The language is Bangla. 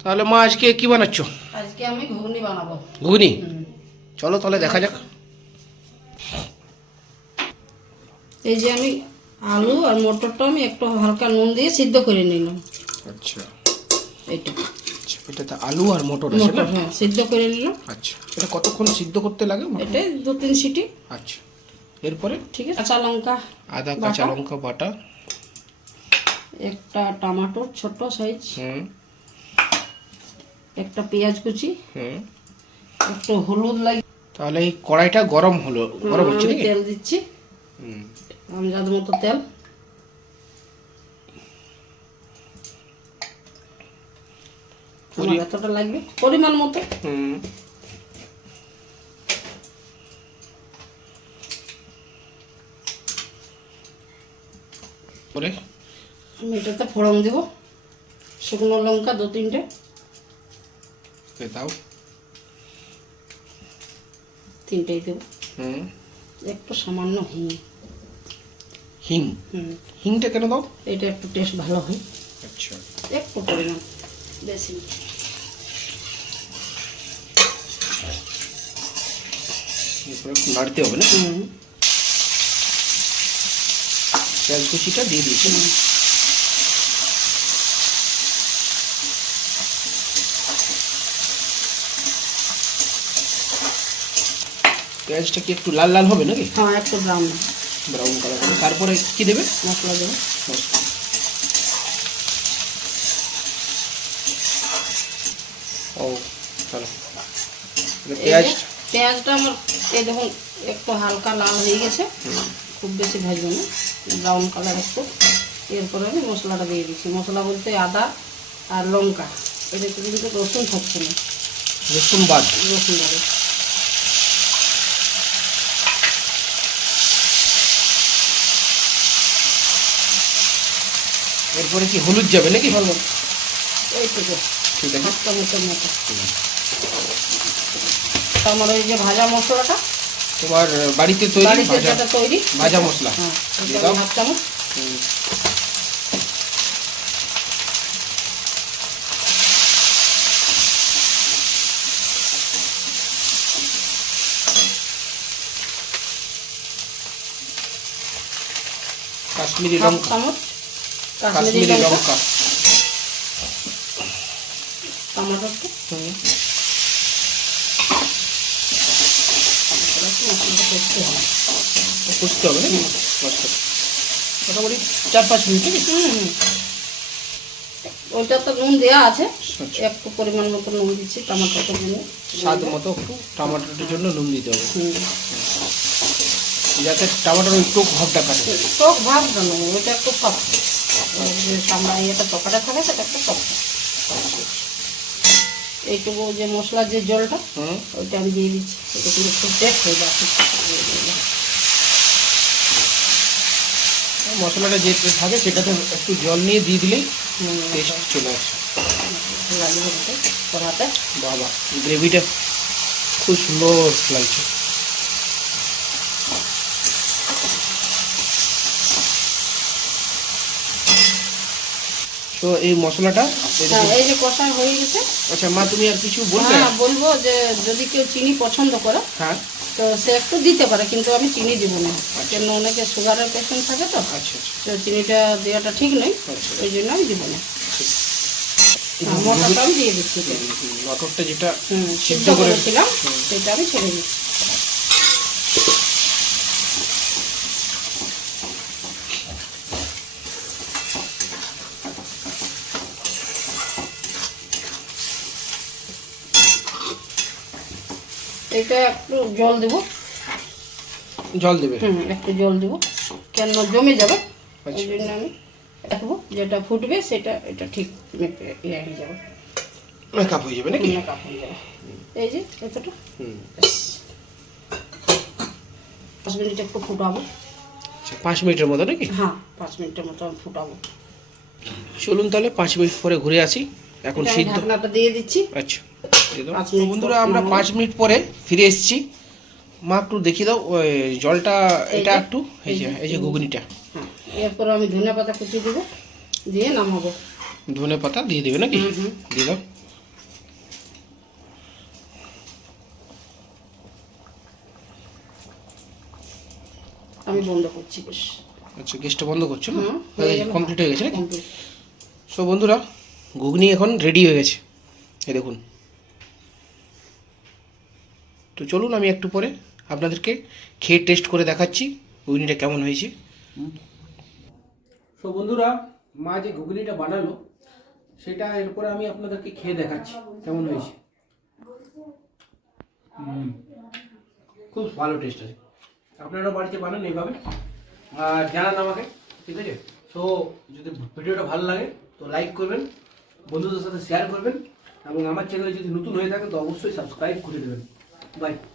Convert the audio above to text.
তাহলে মা আজকে কি বানাচ্ছ? আজকে আমি ঘুগনি বানাবো। ঘুগনি? চলো তাহলে দেখা যাক। এই যে আমি আলু আর মটরটা আমি একটু হালকা নুন দিয়ে সিদ্ধ করে নিলাম। আচ্ছা। এইটা। আচ্ছা এটাতে আলু আর মটর আছে না? হ্যাঁ সিদ্ধ করে নিলাম। আচ্ছা এটা কতক্ষণ সিদ্ধ করতে লাগে এটা দু তিন সিটি। আচ্ছা এরপরে? ঠিক আছে কাঁচা লঙ্কা আদা কাঁচা লঙ্কা বাটা। একটা টমেটোর ছোট সাইজ। হুম। একটা পেঁয়াজ কুচি একটু হলুদ লাগে তাহলে এই কড়াইটা গরম হলো গরম হচ্ছে আমি নাকি? তেল দিচ্ছি। হুম। আমজাদ মতো তেল। এতটা লাগবে পরিমাণ মতো। হুম। পরে? আমি এটাতে ফোড়ন দেবো। শুকনো লঙ্কা দু তিনটে। দাও তিনটেই দেবো হুম একটু সামান্য হিং হিং হিংটা কেন দাও এটা একটু টেস্ট ভালো হয় আচ্ছা একটু পরিমাণ বেশি নাড়তে হবে না পেঁয়াজ কুচিটা দিয়ে দিয়েছি পেঁয়াজটা কি একটু লাল লাল হবে নাকি? হ্যাঁ একটু ব্রাউন ব্রাউন কালার হবে। তারপরে কি দেবে? মশলা দেবে। মশলা। ও চলো পেঁয়াজ? পেঁয়াজটা আমার এই দেখুন একটু হালকা লাল হয়ে গেছে। খুব বেশি ভাজবো না। ব্রাউন কালার একটু। এরপরে আমি মশলাটা দিয়ে দিচ্ছি। মশলা বলতে আদা আর লঙ্কা। এটাতে কিন্তু রসুন থাকছে না। রসুন বাদ। রসুন বাদে। এরপরে কি হলুদ যাবে নাকি? হলুদ। এইটুকু ঠিক আছে। চামচের মতো। আমার ওই যে ভাজা মশলাটা? তোমার বাড়িতে তৈরি বাড়িতে যেটা তৈরি ভাজা মশলা। হ্যাঁ হাফ চামচ। কাশ্মীরি লঙ্কা। চামচ। কাশ্মীরি লঙ্কা। মশলাটা করতে হবে কষতে হবে। মোটামুটি চার পাঁচ মিনিট ওইটা তো নুন দেওয়া আছে আচ্ছা। একটু পরিমাণ মতো নুন দিচ্ছি টমাটোটার জন্য স্বাদ মতো একটু টমাটোর জন্য নুন দিতে হবে। যাতে টমাটোর ওই টক ভাবটা কাটে। টক ভাব কেন ওইটা একটু যে সামনে ইয়েটা টকাটা থাকে সেটা একটু শক্ত এইটুকু যে মশলার যে জলটা ওইটা আমি দিয়ে দিচ্ছি। এটা কিন্তু খুব টেস্ট হয়ে যাচ্ছে মশলাটা যে থাকে সেটাতে একটু জল নিয়ে দিয়ে দিলেই টেস্ট চলে আসে। কড়াতে বাবা গ্রেভিটা খুব সুন্দর লাগছে। তো এই মশলাটা এই হ্যাঁ। এই যে কষা হয়ে গেছে। আচ্ছা মা তুমি আর কিছু বলবে? হ্যাঁ বলব যে যদি কেউ চিনি পছন্দ করে হ্যাঁ। তো সে একটু দিতে পারে কিন্তু আমি চিনি দিব না। কেন অনেকে সুগারের পেশেন্ট থাকে তো আচ্ছা আচ্ছা। তো চিনিটা দেওয়াটা ঠিক নয় আচ্ছা ওই জন্য আমি দিব না। আর মটরটা আমি দিয়ে দিচ্ছি। মটরটা যেটা সিদ্ধ করেছিলাম সেটা আমি ছেড়ে দিচ্ছি। এটা একটু জল দেবো। জল দেবে? হুম একটু জল দেবো। কেন জমে যাবে ওই আচ্ছা। জন্য আমি রাখব। যেটা ফুটবে সেটা এটা ঠিক ইয়ে হয়ে যাবে। মেকআপ হয়ে যাবে নাকি? মেকআপ হয়ে যাবে। এই যে এতটা? হুম। ব্যাস। পাঁচ মিনিট একটু ফুটাবো। আচ্ছা পাঁচ মিনিটের মতো নাকি? হ্যাঁ পাঁচ মিনিটের মতো আমি ফুটাবো। চলুন তাহলে পাঁচ মিনিট পরে ঘুরে আসি। এখন সিদ্ধ ঢাকনাটা দিয়ে দিচ্ছি। আচ্ছা। বন্ধুরা আমরা পাঁচ মিনিট পরে ফিরে এসেছি। মা একটু দেখিয়ে দাও ওই জলটা এটা একটু এই যে এই যে ঘুগনিটা। হ্যাঁ, এরপর আমি ধনে পাতা কুচি দেবো দিয়ে নামাবো। ধনে পাতা দিয়ে দেবে নাকি? দিয়ে দাও। আমি বন্ধ করছি বেশ। আচ্ছা গ্যাসটা বন্ধ করছ কমপ্লিট হয়ে গেছে সো হ্যাঁ, বন্ধুরা ঘুগনি এখন রেডি হয়ে গেছে। এই দেখুন। তো চলুন আমি একটু পরে আপনাদেরকে খেয়ে টেস্ট করে দেখাচ্ছি, ঘুগনিটা কেমন হয়েছে। সো বন্ধুরা, মা যে ঘুগনিটা বানালো, সেটা এরপরে আমি আপনাদেরকে খেয়ে দেখাচ্ছি, কেমন হয়েছে। খুব ভালো টেস্ট আছে। আপনারা বাড়িতে বানান এইভাবে। আর জানান আমাকে, ঠিক আছে? সো যদি ভিডিওটা ভালো লাগে, তো লাইক করবেন, বন্ধুদের সাথে শেয়ার করবেন, এবং আমার চ্যানেলে যদি নতুন হয়ে থাকে, তো অবশ্যই সাবস্ক্রাইব করে দেবেন। Bueno.